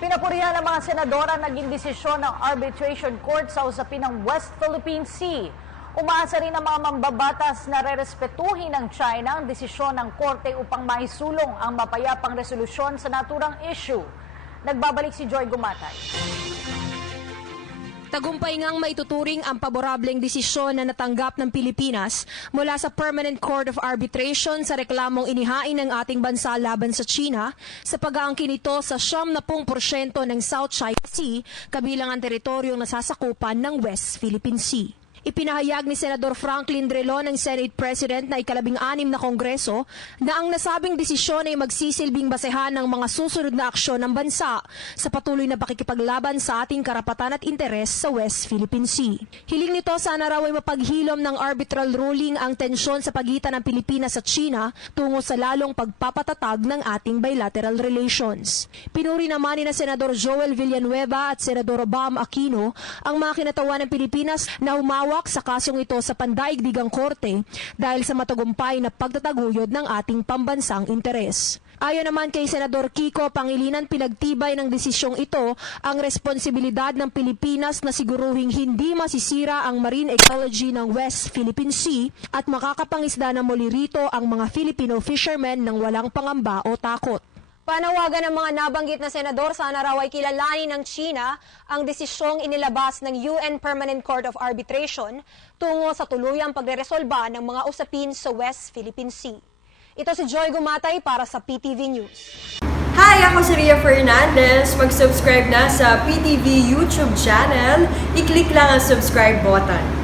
Pinapurihan ng mga senadora naging desisyon ng Arbitration Court sa usapin ng West Philippine Sea. Umaasa rin ang mga mambabatas na rerespetuhin ng China ang desisyon ng korte upang maisulong ang mapayapang resolusyon sa naturang issue. Nagbabalik si Joy Gumatay. Tagumpay ngang maituturing ang paborableng desisyon na natanggap ng Pilipinas mula sa Permanent Court of Arbitration sa reklamong inihain ng ating bansa laban sa China sa pag-aangkin nito sa 70% ng South China Sea kabilang ang teritoryong nasasakupan ng West Philippine Sea. Ipinahayag ni Senador Franklin Drilon ng Senate President na ika-16 na Kongreso na ang nasabing desisyon ay magsisilbing basehan ng mga susunod na aksyon ng bansa sa patuloy na pakikipaglaban sa ating karapatan at interes sa West Philippine Sea. Hiling nito sana raw ay mapaghilom ng arbitral ruling ang tensyon sa pagitan ng Pilipinas at China tungo sa lalong pagpapatatag ng ating bilateral relations. Pinuri naman ni na Senador Joel Villanueva at Senador Bam Aquino ang mga kinatawan ng Pilipinas na humawak sa kasong ito sa pandaigdigang korte dahil sa matagumpay na pagtataguyod ng ating pambansang interes. Ayon naman kay Senador Kiko Pangilinan, pinagtibay ng desisyong ito ang responsibilidad ng Pilipinas na siguruhing hindi masisira ang marine ecology ng West Philippine Sea at makakapangisda na muli rito ang mga Filipino fishermen ng walang pangamba o takot. Panawagan ng mga nabanggit na senador sana raw ay kilalanin ng China ang desisyong inilabas ng UN Permanent Court of Arbitration tungo sa tuluyang pagreresolba ng mga usapin sa West Philippine Sea. Ito si Joy Gumatay para sa PTV News. Hi! Ako si Ria Fernandez. Mag-subscribe na sa PTV YouTube channel. I-click lang ang subscribe button.